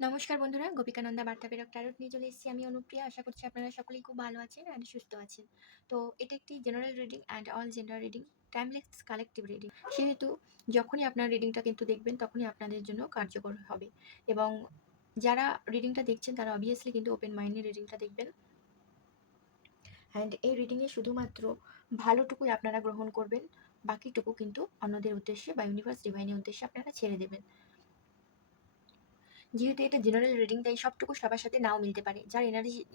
নমস্কার বন্ধুরা, গোপিকানন্দা বার্তা প্রেরক ট্যারোট নিয়ে চলে এসেছি আমি অনুপ্রিয়া। আশা করছি আপনারা সকলেই খুব ভালো আছেন আর সুস্থ আছেন। তো এটা একটি general reading and all gender reading, timeless collective reading. সেহেতু যখনই আপনার রিডিংটা কিন্তু দেখবেন তখনই আপনাদের জন্য কার্যকর হবে। এবং যারা রিডিংটা দেখছেন তারা অবভিয়াসলি কিন্তু ওপেন মাইন্ডে রিডিংটা দেখবেন। অ্যান্ড এই রিডিংয়ে শুধুমাত্র ভালোটুকুই আপনারা গ্রহণ করবেন, বাকিটুকু কিন্তু অন্যদের উদ্দেশ্যে বা ইউনিভার্স ডিভাইনের উদ্দেশ্যে আপনারা ছেড়ে দেবেন। যেহেতু এটা জেনারেল রিডিং, তাই সবটুকু সবার সাথে নাও মিলতে পারে। যার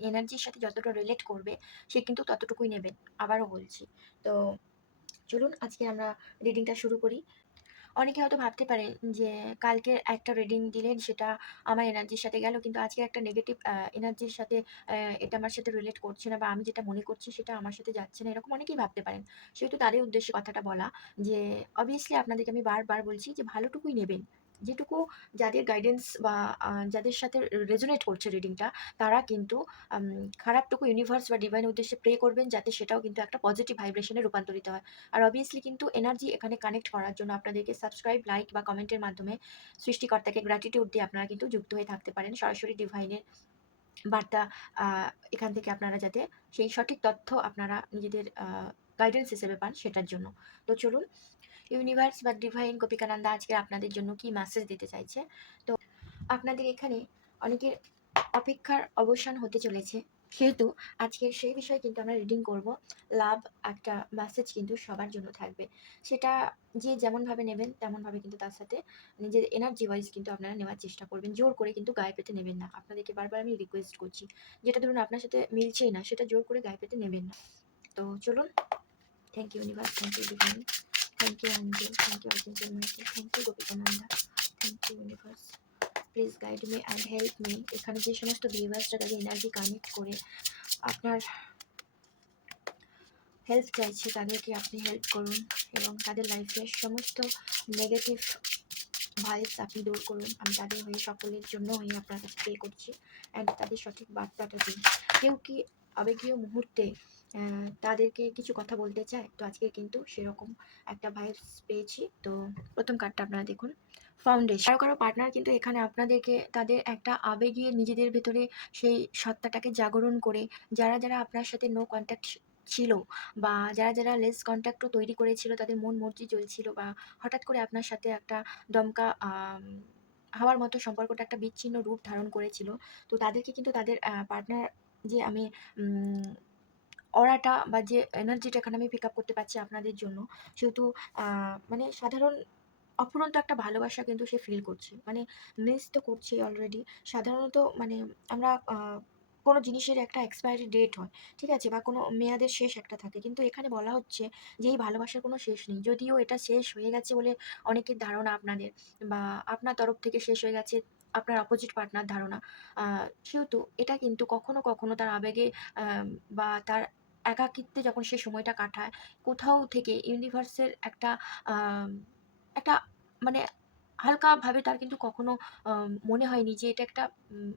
এনার্জির সাথে যতটা রিলেট করবে সে কিন্তু ততটুকুই নেবেন। আবারও বলছি। তো চলুন আজকে আমরা রিডিংটা শুরু করি। অনেকে হয়তো ভাবতে পারেন যে কালকের একটা রিডিং দিলেন সেটা আমার এনার্জির সাথে গেল, কিন্তু আজকে একটা নেগেটিভ এনার্জির সাথে এটা আমার সাথে রিলেট করছে না, বা আমি যেটা মনে করছি সেটা আমার সাথে যাচ্ছে না, এরকম অনেকেই ভাবতে পারেন। সেহেতু তাদের উদ্দেশ্যে কথাটা বলা যে অবভিয়াসলি আপনাদেরকে আমি বারবার বলছি যে ভালোটুকুই নেবেন। যেটুকু যাদের গাইডেন্স বা যাদের সাথে রেজোনেট করছে রিডিংটা, তারা কিন্তু আম খারাপটুকু ইউনিভার্স বা ডিভাইন উদ্দেশ্যে প্রে করবেন, যাতে সেটাও কিন্তু একটা পজিটিভ ভাইব্রেশন এ রূপান্তরিত হয়। আর অবভিয়াসলি কিন্তু এনার্জি এখানে কানেক্ট করার জন্য আপনাদেরকে সাবস্ক্রাইব, লাইক বা কমেন্টের মাধ্যমে সৃষ্টিকর্তাকে গ্র্যাটিটিউড দিয়ে আপনারা কিন্তু যুক্ত হয়ে থাকতে পারেন। সরাসরি ডিভাইনের বার্তা আ এখান থেকে আপনারা যাতে সেই সঠিক তথ্য আপনারা নিজেদের গাইডেন্স হিসেবে পান সেটার জন্য। তো চলুন, ইউনিভার্স বা ডিভাইন গোপিকানন্দা আজকে আপনাদের জন্য কি মেসেজ দিতে চাইছে। তো আপনাদের এখানে অনেকের অপেক্ষার অবসান হতে চলেছে। সেহেতু আজকের সেই বিষয়ে কিন্তু আমরা রিডিং করব। লাভ একটা মেসেজ কিন্তু সবার জন্য থাকবে। সেটা যে যেমনভাবে নেবেন তেমনভাবে কিন্তু তার সাথে নিজের এনার্জি ওয়াইজ কিন্তু আপনারা নেওয়ার চেষ্টা করবেন। জোর করে কিন্তু গায়ে পেতে নেবেন না। আপনাদেরকে বারবার আমি রিকোয়েস্ট করছি। যেটা ধরুন আপনার সাথে মিলছেই না সেটা জোর করে গায়ে পেতে নেবেন না। তো চলুন, thank you universe, thank you divine, thank you angel, thank you archangel Michael, thank you Gopikananda, thank you universe. Please guide me and help me. এখানে যে সমস্ত ভিউয়ার্সরা তাদের এনার্জি কানেক্ট করে আপনার হেল্প চাইছে তাদেরকে আপনি হেল্প করুন, এবং তাদের লাইফের সমস্ত নেগেটিভ ভাইবস আপনি দূর করুন। আমি তাদের হয়ে সকলের জন্য হয়ে আপনার কাছে প্রে করছি, অ্যান্ড তাদের সঠিক বার্তাটা দিন। কেউ কি আবেগীয় মুহূর্তে তাদেরকে কিছু কথা বলতে চায়, তো আজকে কিন্তু সেরকম একটা ভাইবস পেয়েছি। তো প্রথম কার্ডটা আপনারা দেখুন, ফাউন্ডেশন। কারো কারো পার্টনার কিন্তু এখানে আপনাদেরকে তাদের একটা আবেগীয় নিজেদের ভেতরে সেই সত্তাটাকে জাগরণ করে, যারা যারা আপনার সাথে নো কন্ট্যাক্ট ছিল, বা যারা যারা লেস কন্ট্যাক্টও তৈরি করেছিল, তাদের মন মর্জি চলছিল, বা হঠাৎ করে আপনার সাথে একটা দমকা হাওয়ার মতো সম্পর্কটা একটা বিচ্ছিন্ন রূপ ধারণ করেছিল। তো তাদেরকে কিন্তু তাদের পার্টনার, যে আমি উম অরাটা বা যে এনার্জিটা এখানে আমি পিক আপ করতে পারছি আপনাদের জন্য, সেহেতু মানে সাধারণ অফুরন্ত একটা ভালোবাসা কিন্তু সে ফিল করছে। মানে মিস তো করছেই অলরেডি। সাধারণত মানে আমরা কোনো জিনিসের একটা এক্সপায়ারি ডেট হয়, ঠিক আছে? বা কোনো মেয়াদের শেষ একটা থাকে। কিন্তু এখানে বলা হচ্ছে যে এই ভালোবাসার কোনো শেষ নেই। যদিও এটা শেষ হয়ে গেছে বলে অনেকের ধারণা আপনাদের, বা আপনার তরফ থেকে শেষ হয়ে গেছে আপনার অপোজিট পার্টনার ধারণা। আ সেহেতু এটা কিন্তু কখনো, কখনো তার আবেগে বা তার একাকিত্বে যখন সে সময়টা কাটায়, কোথাও থেকে ইউনিভার্সের একটা আম একটা মানে হালকাভাবে তার কিন্তু কখনো মনে হয়নি যে এটা একটা উম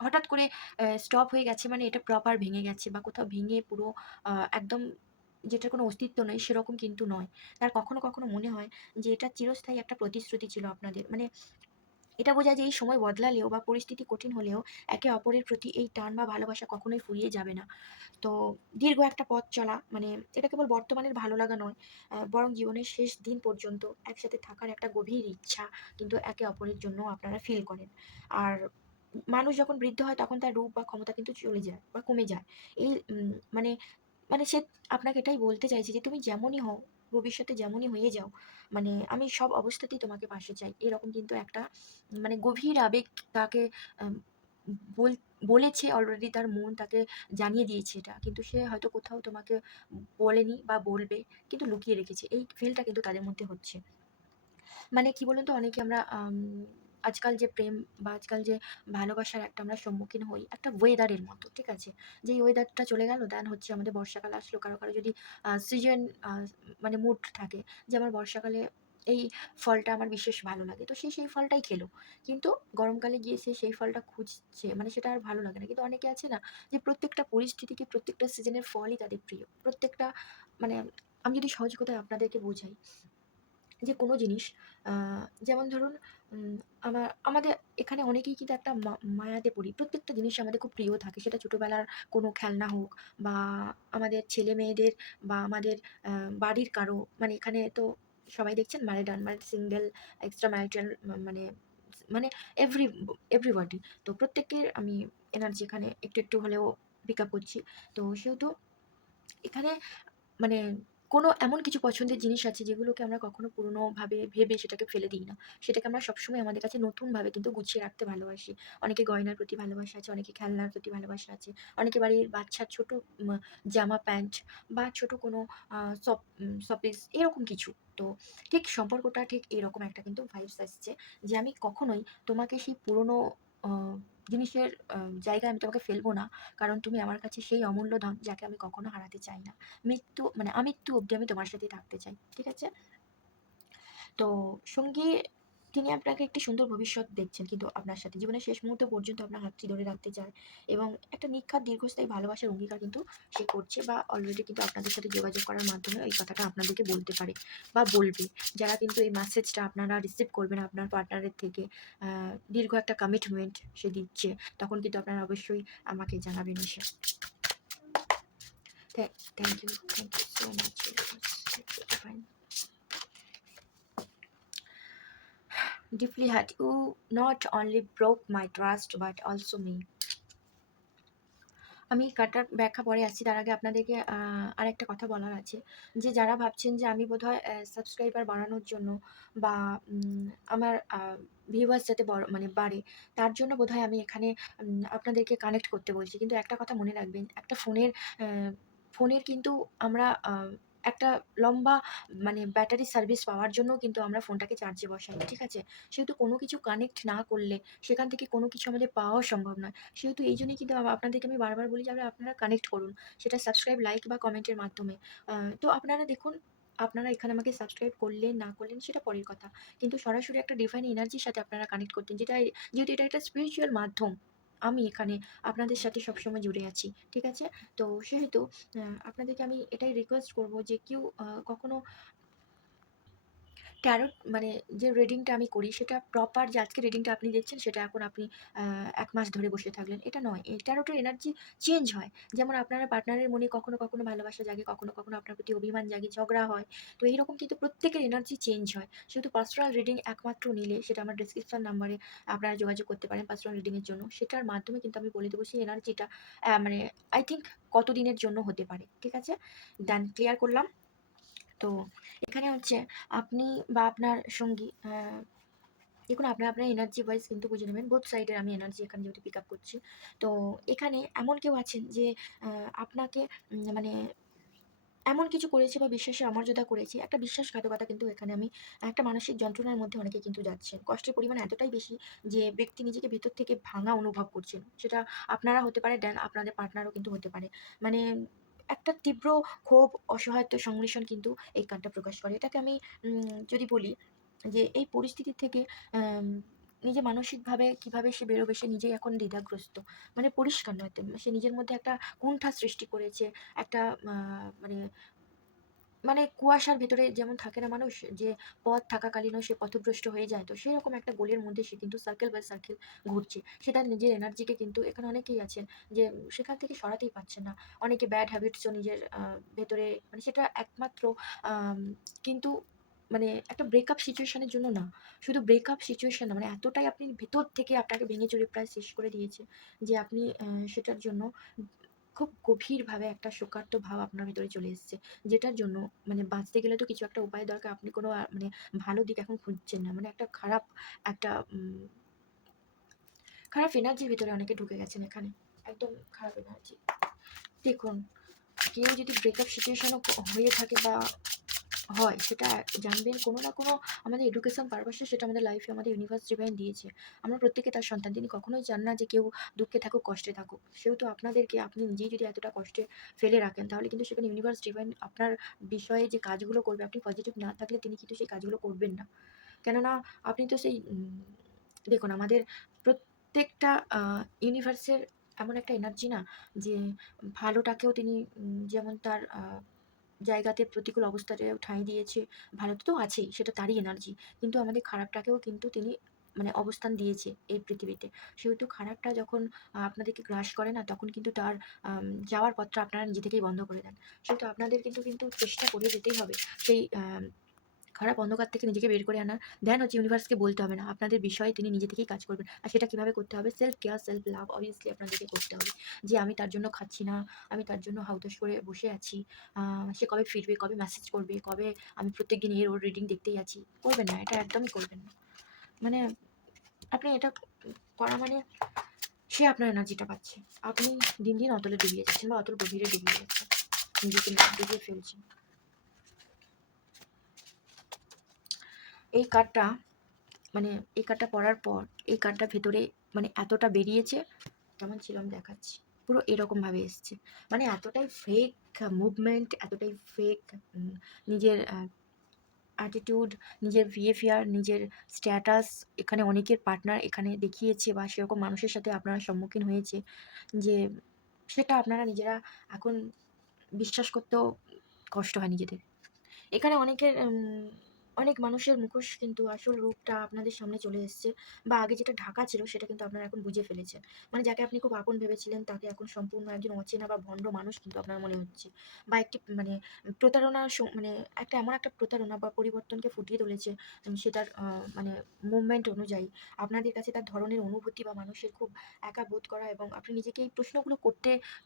হঠাৎ করে স্টপ হয়ে গেছে, মানে এটা প্রপার ভেঙে গেছে, বা কোথাও ভেঙে পুরো একদম যেটার কোনো অস্তিত্ব নেই সেরকম কিন্তু নয়। তার কখনো, কখনো মনে হয় যে এটা চিরস্থায়ী একটা প্রতিশ্রুতি ছিল আপনাদের। মানে এটা বোঝায় যে এই সময় বদলালেও বা পরিস্থিতি কঠিন হলেও একে অপরের প্রতি এই টান বা ভালোবাসা কখনোই ফুরিয়ে যাবে না। তো দীর্ঘ একটা পথ চলা, মানে এটা কেবল বর্তমানের ভালো লাগা নয়, বরং জীবনের শেষ দিন পর্যন্ত একসাথে থাকার একটা গভীর ইচ্ছা কিন্তু একে অপরের জন্য আপনারা ফিল করেন। আর মানুষ যখন বৃদ্ধ হয় তখন তার রূপ বা ক্ষমতা কিন্তু চলে যায় বা কমে যায়। এই মানে মানে সে আপনাকে এটাই বলতে চাইছে যে তুমি যেমনই হও, ভবিষ্যতে যেমনই হয়ে যাও, মানে আমি সব অবস্থাতেই তোমাকে পাশে চাই। এরকম কিন্তু একটা মানে গভীর আবেগ তাকে আম বল বলেছে অলরেডি, তার মন তাকে জানিয়ে দিয়েছে এটা। কিন্তু সে হয়তো কোথাও তোমাকে বলেনি বা বলবে, কিন্তু লুকিয়ে রেখেছে। এই ফিলটা কিন্তু তাদের মধ্যে হচ্ছে। মানে কি বলুন তো, অনেকে আমরা আজকাল যে প্রেম বা আজকাল যে ভালোবাসার একটা আমরা সম্মুখীন হই, একটা ওয়েদারের মতো, ঠিক আছে? যেই ওয়েদারটা চলে গেল, দেন হচ্ছে আমাদের বর্ষাকাল আসলো। কারো, কারো যদি সিজন মানে মুড থাকে যে আমার বর্ষাকালে এই ফলটা আমার বিশেষ ভালো লাগে। তো সে সেই ফলটাই খেলো। কিন্তু গরমকালে গিয়ে সে সেই ফলটা খুঁজছে, মানে সেটা আর ভালো লাগে না। কিন্তু অনেকে আছে না, যে প্রত্যেকটা পরিস্থিতিকে, প্রত্যেকটা সিজনের ফলই তাদের প্রিয়। প্রত্যেকটা মানে আমি যদি সহজ কথায় আপনাদেরকে বোঝাই, যে কোনো জিনিস যেমন ধরুন আমাদের এখানে অনেকেই কিন্তু একটা মায়াতে পড়ি। প্রত্যেকটা জিনিস আমাদের খুব প্রিয় থাকে। সেটা ছোটোবেলার কোনো খেলনা হোক বা আমাদের ছেলে-মেয়েদের বা আমাদের আ বাড়ির কারো মানে এখানে তো সবাই দেখছেন married, unmarried, single, extra marital মানে মানে এভরি এভরিবডি। তো প্রত্যেকের আমি এনার্জি এখানে একটু, একটু হলেও পিক আপ করছি। তো সেহেতু এখানে মানে কোনো এমন কিছু পছন্দের জিনিস আছে যেগুলোকে আমরা কখনো পুরনোভাবে ভেবে সেটাকে ফেলে দিই না। সেটাকে আমরা সবসময় আমাদের কাছে নতুনভাবে কিন্তু গুছিয়ে রাখতে ভালোবাসি। অনেকে গয়নার প্রতি ভালোবাসা আছে, অনেকে খেলনার প্রতি ভালোবাসা আছে, অনেকে বাড়ির বাচ্চার ছোট উম জামা প্যান্ট বা ছোট কোনো আ শপিস এরকম কিছু। তো ঠিক সম্পর্কটা ঠিক এরকম একটা কিন্তু ভাইবস আসছে যে আমি কখনোই তোমাকে সেই পুরনো অ জিনিসের জায়গায় আমি তোমাকে ফেলবো না। কারণ তুমি আমার কাছে সেই অমূল্য ধন যাকে আমি কখনো হারাতে চাই না। মৃত্যু মানে আমৃত্যু অব্দি আমি তোমার সাথেই থাকতে চাই। ঠিক আছে? তো সঙ্গী তিনি আপনাকে একটি সুন্দর ভবিষ্যৎ দেখছেন কিন্তু আপনার সাথে। জীবনের শেষ মুহূর্ত পর্যন্ত আপনার হাতটি ধরে রাখতে চায় এবং একটা নিখাদ দীর্ঘস্থায়ী ভালোবাসার অঙ্গীকার কিন্তু সে করছে বা অলরেডি কিন্তু আপনাদের সাথে যোগাযোগ করার মাধ্যমে এই কথাটা আপনাদেরকে বলতে পারে বা বলবে। যারা কিন্তু এই মেসেজটা আপনারা রিসিভ করবেন আপনার পার্টনারের থেকে আ দীর্ঘ একটা কমিটমেন্ট সে দিচ্ছে, তখন কিন্তু আপনারা অবশ্যই আমাকে জানাবেন এসে। Thank you. Thank you so much. Fine. Deeply hurt. You not only broke my trust but also me. আমি কাটার ব্যাখ্যা পরে আসছি। তার আগে আপনাদেরকে আরেকটা কথা বলার আছে। যে যারা ভাবছেন যে আমি বোধহয় সাবস্ক্রাইবার বাড়ানোর জন্য বা আমার ভিউয়ার্স যাতে মানে বাড়ে, তার জন্য বোধহয় আমি এখানে আপনাদেরকে কানেক্ট করতে বলছি। কিন্তু একটা কথা মনে রাখবেন, একটা ফোনের কিন্তু আমরা একটা লম্বা মানে ব্যাটারি সার্ভিস পাওয়ার জন্যও কিন্তু আমরা ফোনটাকে চার্জে বসাই। ঠিক আছে? সেহেতু কোনো কিছু কানেক্ট না করলে সেখান থেকে কোনো কিছু আমাদের পাওয়াও সম্ভব নয়। সেহেতু এইজন্যই কিন্তু আপনাদেরকে আমি বারবার বলি যে আপনারা কানেক্ট করুন। সেটা সাবস্ক্রাইব, লাইক বা কমেন্টের মাধ্যমে। তো আপনারা দেখুন, আপনারা এখানে আমাকে সাবস্ক্রাইব করলেন, না করলেন সেটা পরের কথা। কিন্তু সরাসরি একটা ডিভাইন এনার্জির সাথে আপনারা কানেক্ট করতেন। যেহেতু এটা একটা স্পিরিচুয়াল মাধ্যম। আমি এখানে আপনাদের সাথে সবসময় জুড়ে আছি। ঠিক আছে? তো সেহেতু আপনাদেরকে আমি এটাই রিকোয়েস্ট করব যে কেউ কখনো ট্যারোট মানে যে রিডিংটা আমি করি সেটা প্রপার যে আজকে রিডিংটা আপনি দেখছেন সেটা এখন আপনি ১ মাস ধরে বসে থাকলেন। এটা নয়। এই ট্যারোটের এনার্জি চেঞ্জ হয়। যেমন আপনার পার্টনারের মনে কখনো, কখনো ভালোবাসা জাগে, কখনো, কখনো আপনার প্রতি অভিমান জাগে, ঝগড়া হয়। তো এইরকম কিন্তু প্রত্যেকের এনার্জি চেঞ্জ হয়। শুধু পার্সোনাল রিডিং একমাত্র নিলে সেটা আমার ডেসক্রিপশন নাম্বারে আপনারা যোগাযোগ করতে পারেন পার্সোনাল রিডিং এর জন্য। সেটার মাধ্যমে কিন্তু আমি বলে দেবো সেই এনার্জিটা মানে আই থিংক কতদিনের জন্য হতে পারে। ঠিক আছে? ডান ক্লিয়ার করলাম। তো এখানে হচ্ছে আপনি বা আপনার সঙ্গী দেখুন আপনার এনার্জি ওয়াইজ কিন্তু বুঝে নেবেন। বোথ সাইডের আমি এনার্জি এখানে যেহেতু পিক আপ করছি। তো এখানে এমন কেউ আছেন যে আপনাকে মানে এমন কিছু করেছে বা বিশ্বাসের অমর্যাদা করেছে। একটা বিশ্বাসঘাতকতা কিন্তু এখানে আমি একটা মানসিক যন্ত্রণার মধ্যে অনেকে কিন্তু যাচ্ছেন। কষ্টের পরিমাণ এতটাই বেশি যে ব্যক্তি নিজেকে ভেতর থেকে ভাঙা অনুভব করছেন। সেটা আপনারা হতে পারে, দেন আপনাদের পার্টনারও কিন্তু হতে পারে। মানে একটা তীব্র ক্ষোভ, অসহায়ত্ব সংমিশ্রণ কিন্তু এই কার্ডটা প্রকাশ করে। এটাকে আমি যদি বলি যে এই পরিস্থিতি থেকে আম নিজে মানসিকভাবে কিভাবে সে বেরোবে সে নিজেই এখন দ্বিধাগ্রস্ত। মানে পরিষ্কার নয় সে নিজের মধ্যে একটা কুণ্ঠা সৃষ্টি করেছে। একটা আ মানে মানে কুয়াশার ভেতরে যেমন থাকে না মানুষ যে পথ থাকাকালীনও সে পথভ্রষ্ট হয়ে যায়। তো সেরকম একটা গোলের মধ্যে সে কিন্তু সার্কেল বাই সার্কেল ঘুরছে। সে তার নিজের এনার্জিকে কিন্তু এখানে অনেকেই আছেন যে সেখান থেকে সরাতেই পারছেন না। অনেকে ব্যাড হ্যাবিটসও নিজের ভেতরে মানে সেটা একমাত্র আম কিন্তু মানে একটা ব্রেকআপ সিচুয়েশন এর জন্য না। শুধু ব্রেকআপ সিচুয়েশন না মানে এতটাই আপনি ভেতর থেকে আপনাকে ভেঙে চুরে প্রায় শেষ করে দিয়েছে যে আপনি সেটার জন্য খুব গভীরভাবে একটা শোকার্ত ভাব আপনার ভেতরে চলে এসেছে। যেটার জন্য মানে বাঁচতে গেলে তো কিছু একটা উপায় দরকার। আপনি কোনো মানে ভালো দিক এখন খুঁজছেন না। মানে একটা খারাপ একটা খারাপ এনার্জির ভিতরে অনেকে ঢুকে গেছেন এখানে। একদম খারাপ এনার্জি। দেখুন, কেউ যদি ব্রেকআপ সিচুয়েশন ও হয়ে থাকে বা হয় সেটা জানবেন কোনো না কোনো আমাদের এডুকেশন পারপাসে সেটা আমাদের লাইফে আমাদের ইউনিভার্স ডিভাইন দিয়েছে। আমরা প্রত্যেকে তার সন্তান। তিনি কখনোই চান না যে কেউ দুঃখে থাকুক, কষ্টে থাকুক। সেহেতু আপনাদেরকে আপনি নিজেই যদি এতটা কষ্টে ফেলে রাখেন তাহলে কিন্তু সেখানে ইউনিভার্স ডিভাইন আপনার বিষয়ে যে কাজগুলো করবে আপনি পজিটিভ না থাকলে তিনি কিন্তু সেই কাজগুলো করবেন না। কেননা আপনি তো সেই দেখুন আমাদের প্রত্যেকটা ইউনিভার্সের এমন একটা এনার্জি না যে ভালোটাকেও তিনি যেমন তার জায়গাতে প্রতিকূল অবস্থাতেও ঠাঁই দিয়েছে। ভালো তো আছেই, সেটা তারই এনার্জি। কিন্তু আমাদের খারাপটাকেও কিন্তু তিনি মানে অবস্থান দিয়েছে এই পৃথিবীতে। সেহেতু খারাপটা যখন আপনাদেরকে গ্রাস করে না, তখন কিন্তু তার যাওয়ার পথটা আপনারা নিজে থেকেই বন্ধ করে দেন। সেহেতু আপনাদের কিন্তু চেষ্টা করে যেতেই হবে সেই খারাপ অন্ধকার থেকে নিজেকে বের করে আনার। ধ্যান হচ্ছে ইউনিভার্সকে বলতে হবে না। আপনাদের বিষয়ে তিনি নিজে থেকেই কাজ করবেন। আর সেটা কিভাবে করতে হবে? Self care, self love obviously আপনাদেরকে করতে হবে। যে আমি তার জন্য খাচ্ছি না, আমি তার জন্য হাউতাশ করে বসে আছি। সে কবে ফিরবে, কবে মেসেজ করবে, কবে আমি প্রত্যেকদিন এর ওর রিডিং দেখতেই আছি। করবেন না, এটা একদমই করবেন না। মানে আপনি এটা করা মানে সে আপনার এনার্জিটা পাচ্ছে। আপনি দিন অতলে ডুবিয়ে যাচ্ছেন বা অতল গভীরে ডুবিয়ে যাচ্ছেন। নিজেকে ডুবিয়ে ফেলছেন। এই কার্ডটা মানে এই কার্ডটা পড়ার পর এই কার্ডটা ভেতরে মানে এতটা বেরিয়েছে, কেমন ছিল আমি দেখাচ্ছি। পুরো এরকমভাবে এসছে। মানে এতটাই ফেক মুভমেন্ট, এতটাই ফেক নিজের অ্যাটিটিউড, নিজের বিহেভিয়ার, নিজের স্ট্যাটাস, এখানে অনেকের পার্টনার এখানে দেখিয়েছে বা সেরকম মানুষের সাথে আপনারা সম্মুখীন হয়েছে যে সেটা আপনারা নিজেরা এখন বিশ্বাস করতেও কষ্ট হয় নিজেদের। এখানে অনেক মানুষের মুখোশ কিন্তু আসল রূপটা আপনাদের সামনে চলে এসছে বা আগে যেটা ঢাকা ছিল সেটা কিন্তু আপনারা এখন বুঝে ফেলেছেন। মানে যাকে আপনি খুব আপন ভেবেছিলেন তাকে এখন সম্পূর্ণ একজন অচেনা বা ভণ্ড মানুষ কিন্তু আপনার মনে হচ্ছে। বা একটি মানে প্রতারণা মানে এমন একটা প্রতারণা বা পরিবর্তনকে ফুটিয়ে তুলেছে সেটার মানে মুভমেন্ট অনুযায়ী আপনাদের কাছে তার ধরনের অনুভূতি বা মানুষের খুব একা বোধ করা এবং আপনি নিজেকে এই প্রশ্নগুলো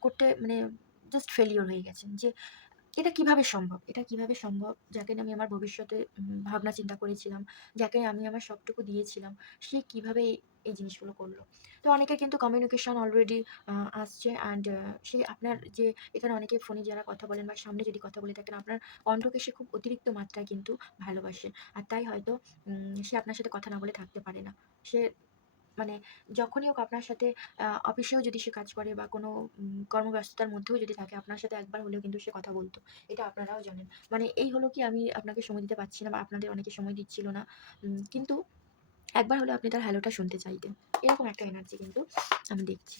করতে মানে জাস্ট ফেলিওর হয়ে গেছেন যে এটা কিভাবে সম্ভব? এটা কিভাবে সম্ভব? যাকে নিয়ে আমি আমার ভবিষ্যতে ভাবনা চিন্তা করেছিলাম, যাকে আমি আমার সবটুকু দিয়েছিলাম, সে কিভাবে এই জিনিসগুলো করল? তো অনেকের কিন্তু কমিউনিকেশন অলরেডি আ আসছে অ্যান্ড সে আপনার যে এখানে অনেকে ফোনে যারা কথা বলেন বা সামনে যদি কথা বলে থাকেন, আপনার কণ্ঠকে সে খুব অতিরিক্ত মাত্রায় কিন্তু ভালোবাসে। আর তাই হয়তো সে আপনার সাথে কথা না বলে থাকতে পারে না। সে মানে যখনই হোক আপনার সাথে অফিসেও যদি সে কাজ করে বা কোনো কর্মব্যস্ততার মধ্যেও যদি থাকে, আপনার সাথে একবার হলেও কিন্তু সে কথা বলত। এটা আপনারাও জানেন। মানে এই হলো কি আমি আপনাকে সময় দিতে পারছি না বা আপনাদের অনেকে সময় দিচ্ছিল না। কিন্তু একবার হলেও আপনি তার হ্যালোটা শুনতে চাইতেন। এরকম একটা এনার্জি কিন্তু আমি দেখছি।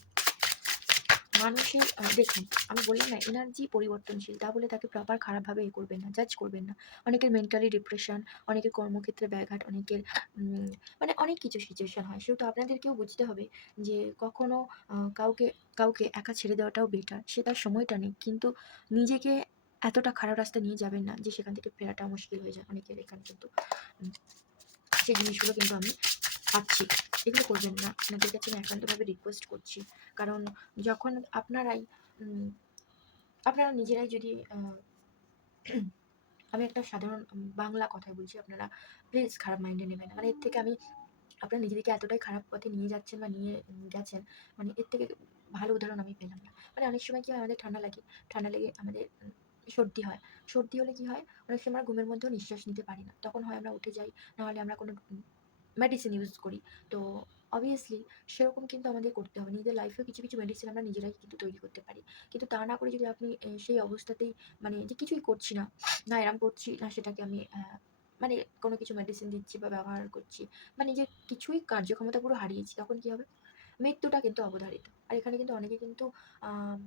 মানুষের দেখুন, আমি বললাম না এনার্জি পরিবর্তনশীল। তা বলে তাকে প্রপার খারাপভাবে করবেন না, জাজ করবেন না। অনেকের মেন্টালি ডিপ্রেশন, অনেকের কর্মক্ষেত্রে ব্যাঘাত, অনেকের উম মানে অনেক কিছু সিচুয়েশন হয়। সেহেতু আপনাদেরকেও বুঝতে হবে যে কখনো কাউকে কাউকে একা ছেড়ে দেওয়াটাও বেটার। সে তার সময়টা নেই। কিন্তু নিজেকে এতটা খারাপ রাস্তায় নিয়ে যাবেন না যে সেখান থেকে ফেরাটা মুশকিল হয়ে যায়। অনেকের এখানে কিন্তু উম সেই জিনিসগুলো কিন্তু আমি পাচ্ছি। এগুলো করবেন না। আপনাদের কাছে আমি একান্তভাবে রিকোয়েস্ট করছি। কারণ যখন উম আপনারা নিজেরাই যদি আমি একটা সাধারণ বাংলা কথায় বলছি, আপনারা প্লিজ খারাপ মাইন্ডে নেবেন না। মানে এর থেকে আমি আপনারা নিজেদেরকে এতটাই খারাপ পথে নিয়ে যাচ্ছেন বা নিয়ে গেছেন, মানে এর থেকে ভালো উদাহরণ আমি পেলাম না। মানে অনেক সময় কি হয় আমাদের ঠান্ডা লাগে। ঠান্ডা লেগে আমাদের সর্দি হয়। সর্দি হলে কি হয়? অনেক সময় আমরা ঘুমের মধ্যেও নিঃশ্বাস নিতে পারি না। তখন হয় আমরা উঠে যাই, না হলে আমরা কোনো মেডিসিন ইউজ করি। তো obviously সেরকম কিন্তু আমাদের করতে হবে। নিজেদের লাইফেও কিছু মেডিসিন আমরা নিজেরাই কিন্তু তৈরি করতে পারি। কিন্তু তা না করে যদি আপনি সেই অবস্থাতেই মানে যে কিছুই করছি না, না এরম করছি, না সেটাকে আমি মানে কোনো কিছু মেডিসিন দিচ্ছি বা ব্যবহার করছি বা নিজের কিছুই কার্যক্ষমতা পুরো হারিয়েছি, তখন কি হবে? মৃত্যুটা কিন্তু অবধারিত। আর এখানে কিন্তু অনেকে কিন্তু আম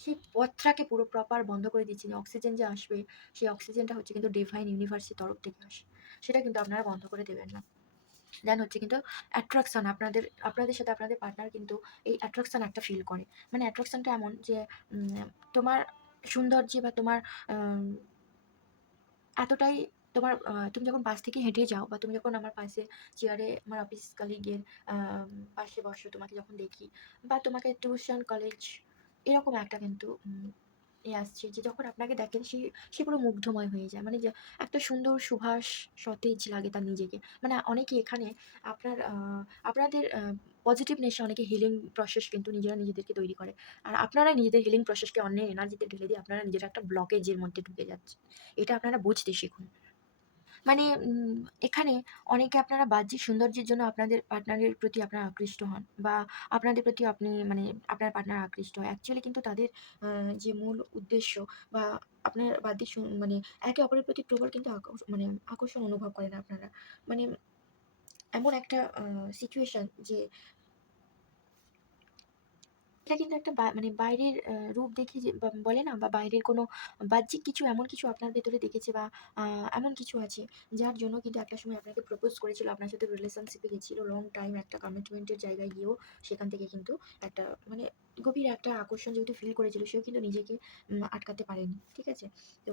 সেই পথটাকে পুরো প্রপার বন্ধ করে দিচ্ছে যে অক্সিজেন যে আসবে, সেই অক্সিজেনটা হচ্ছে কিন্তু ডিভাইন ইউনিভার্সের তরফ থেকে আসে। সেটা কিন্তু আপনারা বন্ধ করে দেবেন না। দেন হচ্ছে কিন্তু অ্যাট্রাকশন আপনাদের সাথে আপনাদের পার্টনার কিন্তু এই অ্যাট্রাকশন একটা ফিল করে। মানে অ্যাট্রাকশনটা এমন যে তোমার সৌন্দর্যে বা তোমার আম এতটাই তোমার তুমি যখন বাস থেকে হেঁটে যাও বা তুমি যখন আমার পাশে চেয়ারে আমার অফিস কলিগের পাশে বসো তোমাকে যখন দেখি বা তোমাকে টিউশন, কলেজ এরকম একটা কিন্তু আসছে যে যখন আপনাকে দেখেন সে পুরো মুগ্ধময় হয়ে যায়। মানে যে একটা সুন্দর সুভাষ সতেজ লাগে তার নিজেকে। মানে অনেকে এখানে আপনার আপনাদের পজিটিভ নেশে অনেকে হিলিং প্রসেস কিন্তু নিজেরা নিজেদেরকে তৈরি করে। আর আপনারাই নিজেদের হিলিং প্রসেসকে অন্যের এনার্জিতে ঢেলে দিয়ে আপনারা নিজেরা একটা ব্লকেজের মধ্যে ঢুকে যাচ্ছেন। এটা আপনারা বুঝতে শিখুন। মানে এখানে অনেকে আপনারা বাহ্যিক সৌন্দর্যের জন্য আপনাদের পার্টনারের প্রতি আপনারা আকৃষ্ট হন বা আপনাদের প্রতি আপনি মানে আপনার পার্টনার আকৃষ্ট হয়। অ্যাকচুয়ালি কিন্তু তাদের যে মূল উদ্দেশ্য বা আপনার বাহ্যিক মানে একে অপরের প্রতি প্রবল কিন্তু মানে আকর্ষণ অনুভব করেন আপনারা। মানে এমন একটা সিচুয়েশন যে এটা কিন্তু একটা মানে বাইরের রূপ দেখে যে বলে না, বা বাইরের কোনো বাহ্যিক কিছু, এমন কিছু আপনার ভেতরে দেখেছে, বা আ এমন কিছু আছে যার জন্য কিন্তু একটা সময় আপনাকে প্রপোজ করেছিল। আপনার সাথে রিলেশনশিপ এ গেছিল। লং টাইম একটা কমিটমেন্ট এর জায়গায় গিয়েও সেখান থেকে কিন্তু একটা মানে গভীর একটা আকর্ষণ যেহেতু ফিল করেছিল, সেও কিন্তু নিজেকে আটকাতে পারেনি। ঠিক আছে? তো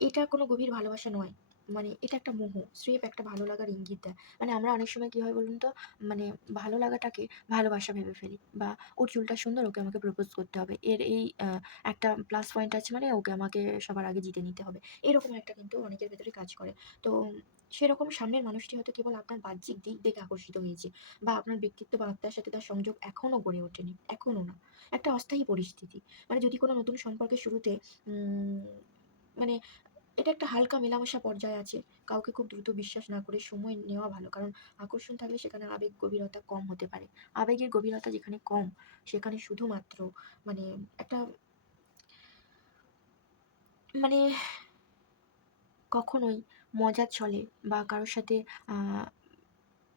এটা কোনো গভীর ভালোবাসা নয়। মানে এটা একটা মোহ। স্রেফ একটা ভালো লাগার ইঙ্গিত দেয়। মানে আমরা অনেক সময় কি হয় বলুন তো? মানে ভালো লাগাটাকে ভালোবাসা ভেবে ফেলি। বা ওর চুলটা সুন্দর, ওকে আমাকে প্রপোজ করতে হবে। এর এই একটা প্লাস পয়েন্ট আছে মানে ওকে আমাকে সবার আগে জিতে নিতে হবে। এরকম একটা কিন্তু অনেকের ভেতরে কাজ করে। তো সেরকম সামনের মানুষটি হয়তো কেবল আপনার বাহ্যিক দিক দেখে আকর্ষিত হয়েছে, বা আপনার ব্যক্তিত্ব বা আত্মার সাথে তার সংযোগ এখনো গড়ে ওঠেনি। এখনো না। একটা অস্থায়ী পরিস্থিতি। মানে যদি কোনো নতুন সম্পর্কের শুরুতে উম মানে এটা একটা হালকা মেলামেশা পর্যায়ে আছে। কাউকে খুব দ্রুত বিশ্বাস না করে সময় নেওয়া ভালো। কারণ আকর্ষণ থাকলে সেখানে আবেগ গভীরতা কম হতে পারে। আবেগের গভীরতা যেখানে কম, সেখানে শুধুমাত্র মানে একটা মানে কখনোই মজার ছলে বা কারো সাথে আ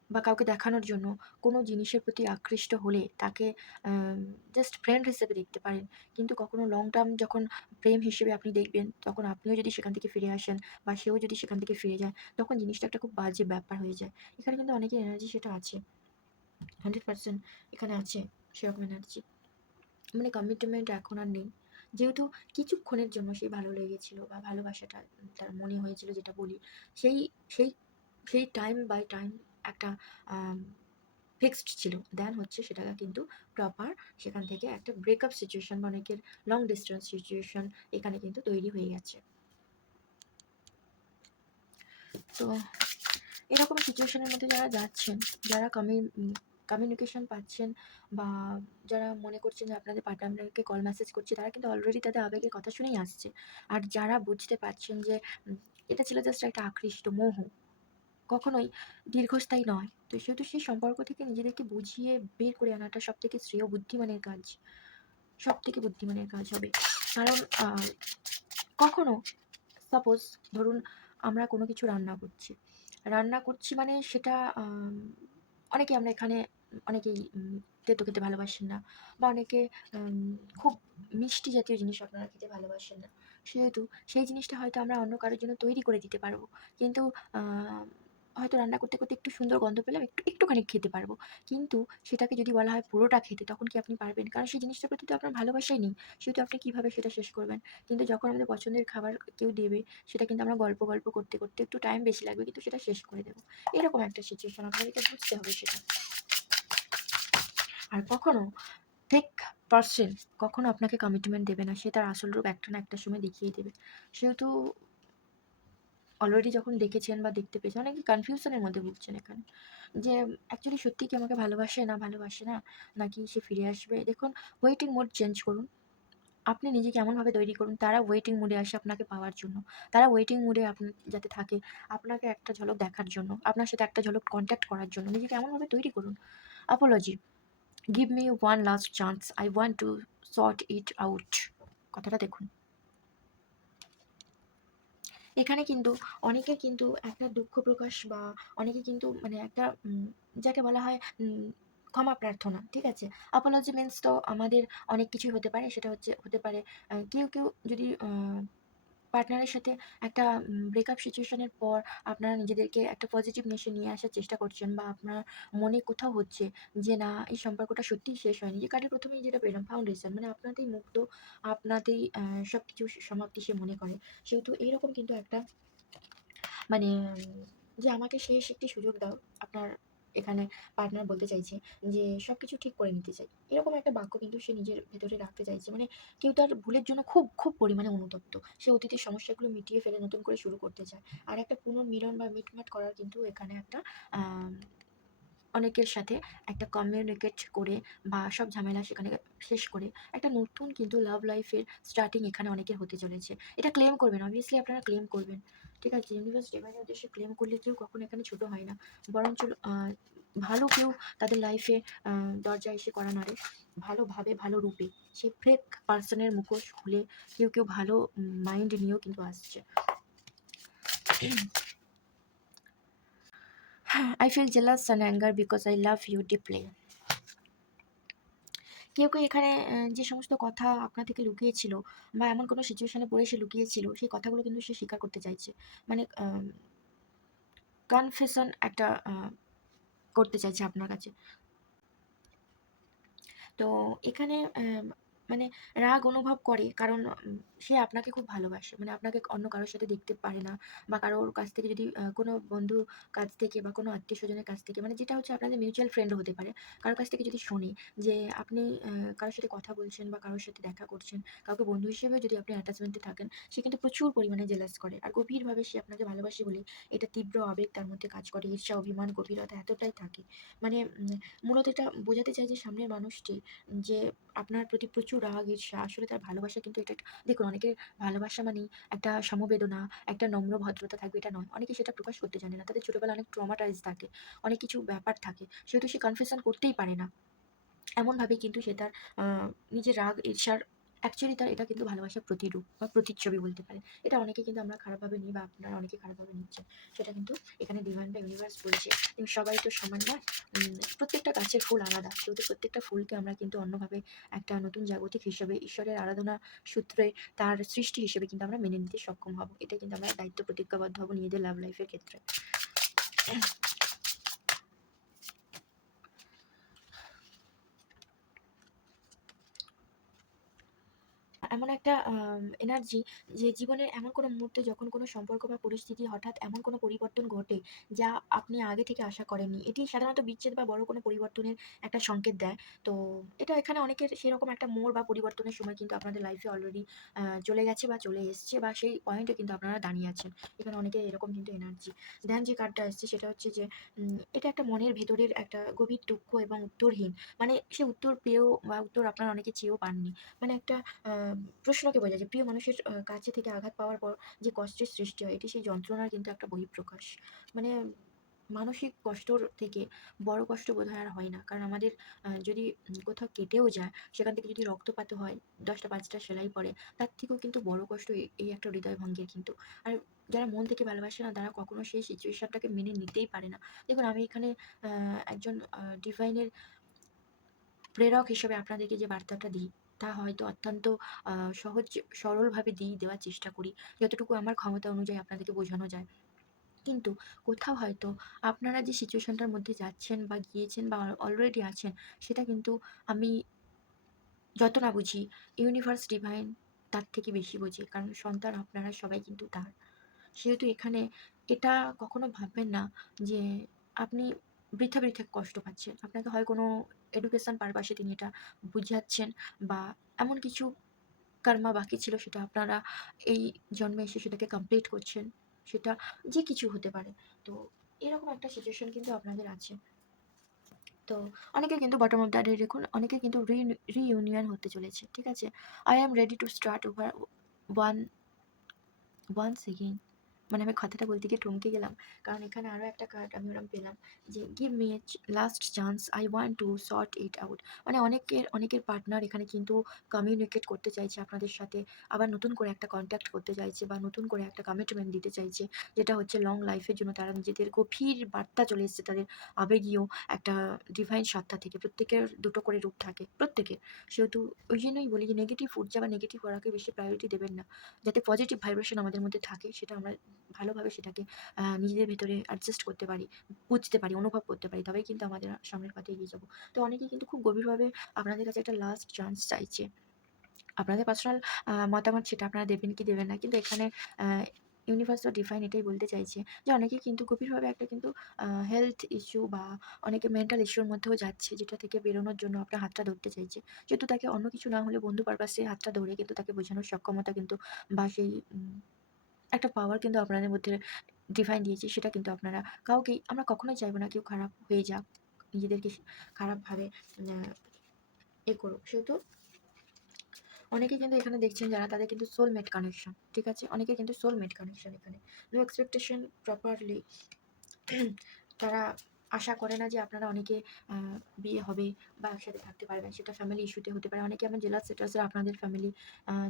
বা কাউকে দেখানোর জন্য কোনো জিনিসের প্রতি আকৃষ্ট হলে তাকে আম জাস্ট ফ্রেন্ড হিসেবে দেখতে পারেন। কিন্তু কখনো লং টার্ম যখন প্রেম হিসেবে আপনি দেখবেন, তখন আপনিও যদি সেখান থেকে ফিরে আসেন বা সেও যদি সেখান থেকে ফিরে যায়, তখন জিনিসটা একটা খুব বাজে ব্যাপার হয়ে যায়। এখানে কিন্তু অনেকের এনার্জি সেটা আছে। 100% এখানে আছে সেরকম এনার্জি। মানে কমিটমেন্ট এখন আর নেই। যেহেতু কিছুক্ষণের জন্য সেই ভালো লেগেছিল বা ভালোবাসাটা তার মনে হয়েছিল যেটা বলি, সেই সেই সেই টাইম বাই টাইম একটা আম ফিক্সড ছিল। দেন হচ্ছে সেটাকে কিন্তু প্রপার সেখান থেকে একটা ব্রেকআপ সিচুয়েশন বা অনেকের লং ডিসট্যান্স সিচুয়েশন এখানে কিন্তু তৈরি হয়ে গেছে। তো এরকম সিচুয়েশনের মধ্যে যারা যাচ্ছেন, যারা কমিউনিকেশন পাচ্ছেন, বা যারা মনে করছেন যে আপনাদের পার্টনারকে কল মেসেজ করছে, তারা কিন্তু অলরেডি তাদের আবেগের কথা শুনেই আসছে। আর যারা বুঝতে পারছেন যে এটা ছিল জাস্ট একটা আকৃষ্ট মোহ, কখনোই দীর্ঘস্থায়ী নয়। তো সেহেতু সেই সম্পর্ক থেকে নিজেদেরকে বুঝিয়ে বের করে আনাটা সবথেকে শ্রেয় বুদ্ধিমানের কাজ। সবথেকে বুদ্ধিমানের কাজ হবে। কারণ কখনো সাপোজ ধরুন আমরা কোনো কিছু রান্না করছি। রান্না করছি মানে সেটা অনেকেই আমরা এখানে অনেকেই তেতো খেতে ভালোবাসেন না, বা অনেকে আম খুব মিষ্টি জাতীয় জিনিস আপনারা খেতে ভালোবাসেন না। সেহেতু সেই জিনিসটা হয়তো আমরা অন্য কারোর জন্য তৈরি করে দিতে পারবো। কিন্তু আ হয়তো রান্না করতে, করতে একটু সুন্দর গন্ধ পেলাম, একটুখানি খেতে পারবো। কিন্তু সেটাকে যদি বলা হয় পুরোটা খেতে, তখন কি আপনি পারবেন? কারণ সেই জিনিসটার প্রতি তো আপনার ভালোবাসাই নেই। সেহেতু আপনি কিভাবে সেটা শেষ করবেন? কিন্তু যখন আমাদের পছন্দের খাবার কেউ দেবে, সেটা কিন্তু আমরা গল্প, গল্প করতে, করতে একটু টাইম বেশি লাগবে কিন্তু সেটা শেষ করে দেব। এরকম একটা সিচুয়েশন আপনাদেরকে বুঝতে হবে সেটা। আর কখনো ফেক পারসন কখনো আপনাকে কমিটমেন্ট দেবে না। সে তার আসল রূপ একটা না একটা সময় দেখিয়েই দেবে। সেহেতু অলরেডি যখন দেখেছেন বা দেখতে পেয়েছেন, অনেকে কনফিউশন এর মধ্যে ভুগছেন এখানে। যে অ্যাকচুয়ালি সত্যিই কি আমাকে ভালোবাসে, না ভালোবাসে না? নাকি সে ফিরে আসবে? দেখুন, ওয়েটিং মোড চেঞ্জ করুন। আপনি নিজেকে এমনভাবে তৈরি করুন তারা ওয়েটিং মুডে আসে আপনাকে পাওয়ার জন্য। তারা ওয়েটিং মুডে যাতে থাকে আপনাকে একটা ঝলক দেখার জন্য, আপনার সাথে একটা ঝলক কনট্যাক্ট করার জন্য নিজেকে এমনভাবে তৈরি করুন। apology, give me one last chance, I want to sort it out। কথাটা দেখুন। এখানে কিন্তু অনেকে কিন্তু একটা দুঃখ প্রকাশ, বা অনেকে কিন্তু মানে একটা যাকে বলা হয় ক্ষমা প্রার্থনা। ঠিক আছে? apology means তো আমাদের অনেক কিছুই হতে পারে। সেটা হতে পারে কেউ যদি পার্টনারের সাথে একটা ব্রেকআপ সিচুয়েশন এর পর আপনারা নিজেদেরকে একটা পজিটিভনেস এ নিয়ে আসার চেষ্টা করছেন, বা আপনার মনে কোথাও হচ্ছে যে না, এই সম্পর্কটা সত্যিই শেষ হয়নি। যে কার্ডের ১ম এই যেটা পেলাম ফাউন্ডেশন, মানে আপনাতেই মুগ্ধ, আপনাতেই সবকিছু সমাপ্তি সে মনে করে। সেহেতু এইরকম কিন্তু একটা মানে যে আমাকে শেষ একটি সুযোগ দাও। আপনার এখানে পার্টনার বলতে চাইছে যে সবকিছু ঠিক করে নিতে চাই। এরকম একটা বাক্য কিন্তু সে নিজের ভেতরে রাখতে চাইছে। মানে কেউ তার ভুলের জন্য খুব পরিমাণে অনুতপ্ত। সে অতীতের সমস্যাগুলো মিটিয়ে ফেলে নতুন করে শুরু করতে চায়। আর একটা পুনর্মিলন বা মিটমাট করার কিন্তু এখানে একটা আম অনেকের সাথে একটা কমিউনিকেট করে বা সব ঝামেলা সেখানে শেষ করে একটা নতুন কিন্তু লাভ লাইফের স্টার্টিং এখানে অনেকের হতে চলেছে। এটা ক্লেম করবেন, obviously আপনারা ক্লেম করবেন। ঠিক আছে? ইউনিভার্স ডিভাইনের উদ্দেশ্যে ক্লেম করলে কেউ কখনো এখানে ছোট হয় না। বরঞ্চ ভালো কেউ তাদের লাইফে আ দরজায় এসে কড়া নাড়ে। ভালোভাবে, ভালো রূপে। সেই ফেক পারসন এর মুখোশ খুলে কেউ ভালো মাইন্ড নিয়েও কিন্তু আসছে। I feel jealous and anger because I love you deeply। কেউ কেউ এখানে যে সমস্ত কথা আপনার থেকে লুকিয়েছিল বা এমন কোনো সিচুয়েশনে পড়ে সে লুকিয়েছিল, সেই কথাগুলো কিন্তু সে স্বীকার করতে চাইছে। মানে কনফেশন একটা করতে চাইছে আপনার কাছে। তো এখানে মানে রাগ অনুভব করে, কারণ সে আপনাকে খুব ভালোবাসে। মানে আপনাকে অন্য কারোর সাথে দেখতে পারে না, বা কারোর কাছ থেকে যদি কোনো বন্ধু কাছ থেকে বা কোনো আত্মীয়স্বজনের কাছ থেকে, মানে যেটা হচ্ছে আপনাদের মিউচুয়াল ফ্রেন্ডও হতে পারে। কারোর কাছ থেকে যদি শোনে যে আপনি কারোর সাথে কথা বলছেন বা কারোর সাথে দেখা করছেন, কাউকে বন্ধু হিসেবেও যদি আপনি অ্যাটাচমেন্টে থাকেন, সে কিন্তু প্রচুর পরিমাণে জেলাস করে। আর গভীরভাবে সে আপনাকে ভালোবাসে বলেই এটা তীব্র আবেগ তার মধ্যে কাজ করে। ঈর্ষা, অভিমান, গভীরতা এতটাই থাকে। মানে মূলত এটা বোঝাতে চায় যে সামনের মানুষটি যে আপনার প্রতি প্রচুর রাগ, ঈর্ষা, আসলে তার ভালোবাসা কিন্তু এটা দেখুন, অনেকের ভালোবাসা মানেই একটা সমবেদনা, একটা নম্র ভদ্রতা থাকবে, এটা নয়। অনেকে সেটা প্রকাশ করতে জানে না। তাদের ছোটবেলায় অনেক ট্রমাটাইজ থাকে, অনেক কিছু ব্যাপার থাকে। সেহেতু সে কনফেশন করতেই পারে না। এমনভাবে কিন্তু সে তার আ নিজের রাগ, ঈর্ষার অ্যাকচুয়ালি তার এটা কিন্তু ভালোবাসার প্রতিরূপ বা প্রতিচ্ছবি বলতে পারেন। এটা অনেকে কিন্তু আমরা খারাপভাবে নিই, বা আপনারা অনেকে খারাপভাবে নিচ্ছেন। সেটা কিন্তু এখানে ডিভাইন বা ইউনিভার্স বলছে। কিন্তু সবাই তো সমান নয়। প্রত্যেকটা গাছের ফুল আলাদা। সেহেতু প্রত্যেকটা ফুলকে আমরা কিন্তু অন্যভাবে একটা নতুন জাগতিক হিসাবে, ঈশ্বরের আরাধনা সূত্রে তার সৃষ্টি হিসেবে কিন্তু আমরা মেনে নিতে সক্ষম হব। এটাই কিন্তু আমরা দায়িত্ব প্রতিজ্ঞাবদ্ধ হব নিজেদের লাভ লাইফ এর ক্ষেত্রে। এমন একটা এনার্জি, যে জীবনের এমন কোনো মুহূর্তে যখন কোনো সম্পর্ক বা পরিস্থিতি হঠাৎ এমন কোনো পরিবর্তন ঘটে, যা আপনি আগে থেকে আশা করেননি। এটি সাধারণত বিচ্ছেদ বা বড় কোনো পরিবর্তনের একটা সংকেত দেয়। তো এটা এখানে অনেকের সেরকম একটা মোড় বা পরিবর্তনের সময় কিন্তু আপনাদের লাইফে অলরেডি চলে গেছে বা চলে এসছে, বা সেই পয়েন্টে কিন্তু আপনারা দাঁড়িয়ে আছেন। এখানে অনেকের এরকম কিন্তু এনার্জি। দেন যে কার্ডটা আসছে সেটা হচ্ছে যে এটা একটা মনের ভেতরের একটা গভীর দুঃখ এবং উত্তরহীন। মানে সে উত্তর পেয়েও বা উত্তর আপনারা অনেকে চেয়েও পাননি। মানে একটা আ প্রশ্নকে বোঝায় যে প্রিয় মানুষের কাছে থেকে আঘাত পাওয়ার পর যে কষ্টের সৃষ্টি হয়, এটি সেই যন্ত্রণার কিন্তু একটা বহিঃপ্রকাশ। মানে মানসিক কষ্টর থেকে বড় কষ্ট বোধহয় আর হয় না। কারণ আমাদের যদি কোথাও কেটেও যায়, সেখান থেকে যদি রক্তপাতও হয়, ১০ টা ৫ টা সেলাই পড়ে, তার থেকেও কিন্তু বড় কষ্ট এই একটা হৃদয় ভঙ্গের কিন্তু। আর যারা মন থেকে ভালোবাসে না, তারা কখনো সেই সিচুয়েশনটাকে মেনে নিতেই পারে না। দেখুন, আমি এখানে আ একজন ডিভাইনের প্রেরক হিসেবে আপনাদেরকে যে বার্তাটা দিই, তা হয়তো অত্যন্ত আ সহজ সরলভাবে দেওয়ার চেষ্টা করি। যতটুকু আমার ক্ষমতা অনুযায়ী আপনাদেরকে বোঝানো যায়। কিন্তু কোথাও হয়তো আপনারা যে সিচুয়েশনটার মধ্যে যাচ্ছেন বা গিয়েছেন বা অলরেডি আছেন, সেটা কিন্তু আমি যত না বুঝি, ইউনিভার্স ডিভাইন তার থেকে বেশি বোঝে। কারণ সন্তান আপনারা সবাই কিন্তু তার। সেহেতু এখানে এটা কখনো ভাববেন না যে আপনি বৃথা, বৃথা কষ্ট পাচ্ছেন। আপনাকে হয় কোনো এডুকেশন পারপাস এ তিনি এটা বুঝাচ্ছেন, বা এমন কিছু কর্মা বাকি ছিল, সেটা আপনারা এই জন্মে এসে সেটাকে কমপ্লিট করছেন। সেটা যে কিছু হতে পারে। তো এরকম একটা সিচুয়েশন কিন্তু আপনাদের আছে। তো অনেকের কিন্তু বটম অফ দ্য ডে দেখুন, অনেকের কিন্তু রিইউনিয়ন হতে চলেছে। ঠিক আছে? I am ready to start over one once again. মানে আমি কথাটা বলতে গিয়ে টমকে গেলাম। কারণ এখানে আরো একটা কার্ড আমি ওরকম পেলাম যে, "Give me a last chance. I want to sort it out." মানে অনেকের পার্টনার এখানে কিন্তু কমিউনিকেট করতে চাইছে আপনাদের সাথে। আবার নতুন করে একটা কনট্যাক্ট করতে চাইছে, বা নতুন করে একটা কমিটমেন্ট দিতে চাইছে। যেটা হচ্ছে লং লাইফ এর জন্য তারা নিজেদের গভীর বার্তা চলে এসেছে তাদের আবেগীয় একটা ডিভাইন সত্তা থেকে। প্রত্যেকের দুটো করে রূপ থাকে, প্রত্যেকের। সেহেতু ওইজন্যই বলি যে নেগেটিভ ঊর্জা বা নেগেটিভ অরাকে বেশি প্রায়োরিটি দেবেন না। যাতে পজিটিভ ভাইব্রেশন আমাদের মধ্যে থাকে, সেটা আমরা ভালোভাবে সেটাকে নিজেদের ভেতরে অ্যাডজাস্ট করতে পারি, বুঝতে পারি, অনুভব করতে পারি। তবেই কিন্তু আমাদের সামনের পথে এগিয়ে যাবো। তো অনেকেই কিন্তু খুব গভীরভাবে আপনাদের কাছে একটা লাস্ট চান্স চাইছে। আপনাদের পার্সোনাল মতামত সেটা আপনারা দেবেন কি দেবেন না। কিন্তু এখানে আ ইউনিভার্স বা ডিভাইন এটাই বলতে চাইছে যে অনেকেই কিন্তু গভীরভাবে একটা কিন্তু হেলথ ইস্যু বা অনেকে মেন্টাল ইস্যুর মধ্যেও যাচ্ছে, যেটা থেকে বেরোনোর জন্য আপনার হাতটা ধরতে চাইছে। যেহেতু তাকে অন্য কিছু না হলে বন্ধু পারপাসে হাতটা ধরে কিন্তু তাকে বোঝানোর সক্ষমতা কিন্তু, বা সেই একটা পাওয়ার কিন্তু আপনাদের মধ্যে ডিভাইন দিয়েছে, সেটা কিন্তু আপনারা কাউকেই, আমরা কখনোই চাইবো না কেউ খারাপ হয়ে যাক, নিজেদেরকে খারাপভাবে আ করুক। সেহেতু অনেকে কিন্তু এখানে দেখছেন যারা, তাদের কিন্তু সোলমেট কানেকশন। ঠিক আছে? অনেকের কিন্তু সোলমেট কানেকশন এখানে। নো এক্সপেকটেশন প্রপারলি তারা আশা করে না যে আপনারা অনেকে বিয়ে হবে বা একসাথে থাকতে পারবেন। সেটা ফ্যামিলি ইস্যুতে হতে পারে। অনেকে এমন জেলাস স্ট্যাটাসে আপনাদের ফ্যামিলি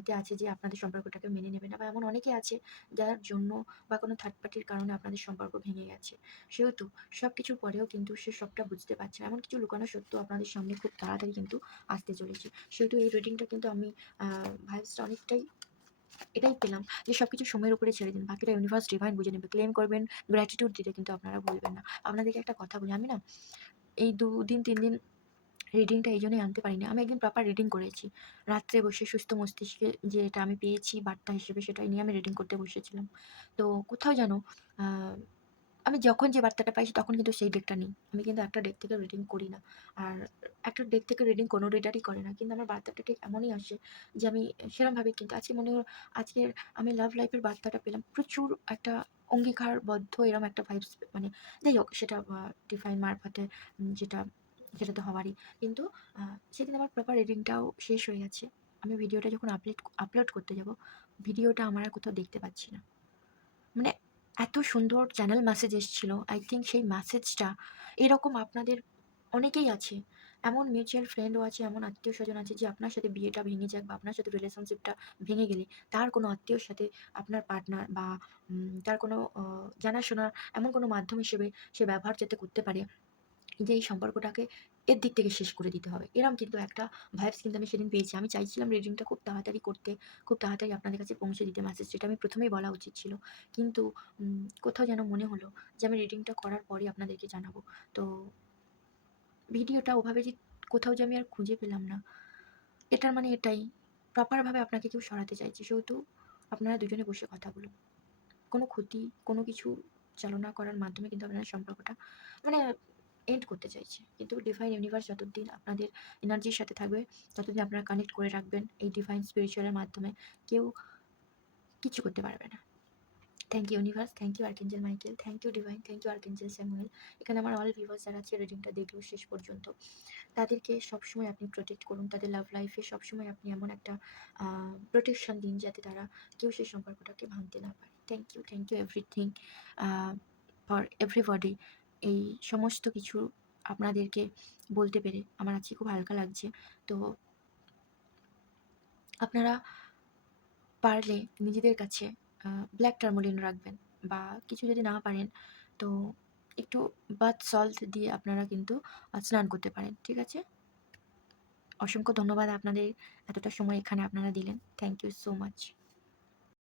তে আছে যে আপনাদের সম্পর্কটাকে মেনে নেবে না, বা এমন অনেকে আছে যার জন্য বা কোনো থার্ড পার্টির কারণে আপনাদের সম্পর্ক ভেঙে গেছে। সেহেতু সবকিছুর পরেও কিন্তু সে সবটা বুঝতে পারছে না। এমন কিছু লুকানো সত্য আপনাদের সামনে খুব তাড়াতাড়ি কিন্তু আসতে চলেছে। সেহেতু এই রিডিংটা কিন্তু আমি ভাইবসটা অনেকটাই এটাই পেলাম যে সবকিছু সময়ের উপরে ছেড়ে দিন। বাকিটা ইউনিভার্স ডিভাইন বুঝে নেবে। ক্লেম করবেন, গ্র্যাটিটিউড দিতে কিন্তু আপনারা ভুলবেন না। আপনাদেরকে একটা কথা বলি, আমি না এই ২ দিন ৩ দিন রিডিংটা এইজন্যই আনতে পারিনি। আমি একদিন প্রপার রিডিং করেছি। রাত্রে বসে সুস্থ মস্তিষ্কে যেটা আমি পেয়েছি বার্তা হিসেবে সেটাই নিয়ে আমি রিডিং করতে বসেছিলাম। তো কোথাও যেন আ আমি যখন যে বার্তাটা পাইছি তখন কিন্তু সেই ডেকটা নেই। আমি কিন্তু একটা ডেক থেকে রিডিং করি না। আর একটা ডেক থেকে রিডিং কোনো রিডারই করে না। কিন্তু আমার বার্তাটা ঠিক এমনই আসে যে আমি সেরমভাবে কিন্তু আজকে মনে আজকের আমি লাভ লাইফ এর বার্তাটা পেলাম। প্রচুর একটা অঙ্গীকারবদ্ধ এরম একটা ভাইবস, মানে যাই হোক সেটা ডিভাইন মারফতে যেটা সেটা তো হওয়ারই। কিন্তু আ সেদিন আমার প্রপার রিডিংটাও শেষ হয়ে গেছে। আমি ভিডিওটা যখন আপলোড করতে যাব, ভিডিওটা আমার আর কোথাও দেখতে পাচ্ছি না। মানে এত সুন্দর চ্যানেল মেসেজ এসছিল। আই থিংক সেই মেসেজটা এরকম আপনাদের অনেকেই আছে। এমন মিউচুয়াল ফ্রেন্ডও আছে, এমন আত্মীয়স্বজন আছে যে আপনার সাথে বিয়েটা ভেঙে যাক বা আপনার সাথে রিলেশনশিপটা ভেঙে গেলে তার কোনো আত্মীয়র সাথে আপনার পার্টনার বা তার কোনো জানাশোনার এমন কোনো মাধ্যম হিসেবে সে ব্যবহার যাতে করতে পারে যে এই সম্পর্কটাকে এর দিক থেকে শেষ করে দিতে হবে। এরম কিন্তু একটা ভাইবস কিন্তু আমি সেদিন পেয়েছি। আমি চাইছিলাম রিডিংটা খুব তাড়াতাড়ি করতে, খুব তাড়াতাড়ি আপনাদের কাছে পৌঁছে দিতে মেসেজ, যেটা আমি ১ম এই বলা উচিত ছিল। কিন্তু কোথাও যেন মনে হলো যে আমি রিডিংটা করার পরেই আপনাদেরকে জানাবো। তো ভিডিওটা ওভাবে যে কোথাও যে আমি আর খুঁজে পেলাম না। এটার মানে এটাই, প্রপার ভাবে আপনাকে কেউ সরাতে চাইছে। সেহেতু আপনারা দুজনে বসে কথা বলুন। কোনো ক্ষতি, কোনো কিছু চালনা করার মাধ্যমে কিন্তু আপনার সম্পর্কটা মানে এন্ড করতে চাইছে। কিন্তু ডিভাইন ইউনিভার্স যতদিন আপনাদের এনার্জির সাথে থাকবে, ততদিন আপনারা কানেক্ট করে রাখবেন। এই ডিভাইন স্পিরিচুয়াল এর মাধ্যমে কেউ কিচ্ছু করতে পারবে না। Thank you universe, thank you archangel Michael, thank you divine, thank you archangel Samuel. এখানে আমার অল ভিউয়ার্স যারা আছে রিডিংটা দেখলো শেষ পর্যন্ত, তাদেরকে সবসময় আপনি প্রোটেক্ট করুন। তাদের লাভ লাইফে সবসময় আপনি এমন একটা প্রোটেকশন দিন যাতে তারা কেউ সেই সম্পর্কটাকে ভাঙতে না পারে। Thank you everything uh for everybody. এই সমস্ত কিছু আপনাদেরকে বলতে পেরে আমার আজকে খুব হালকা লাগছে। তো আপনারা পারলে নিজেদের কাছে ব্ল্যাক টারমোলিন রাখবেন, বা কিছু যদি না পারেন তো একটু বাথ সল্ট দিয়ে আপনারা কিন্তু স্নান করতে পারেন। ঠিক আছে? অসংখ্য ধন্যবাদ আপনাদের এতটা সময় এখানে আপনারা দিলেন। Thank you so much.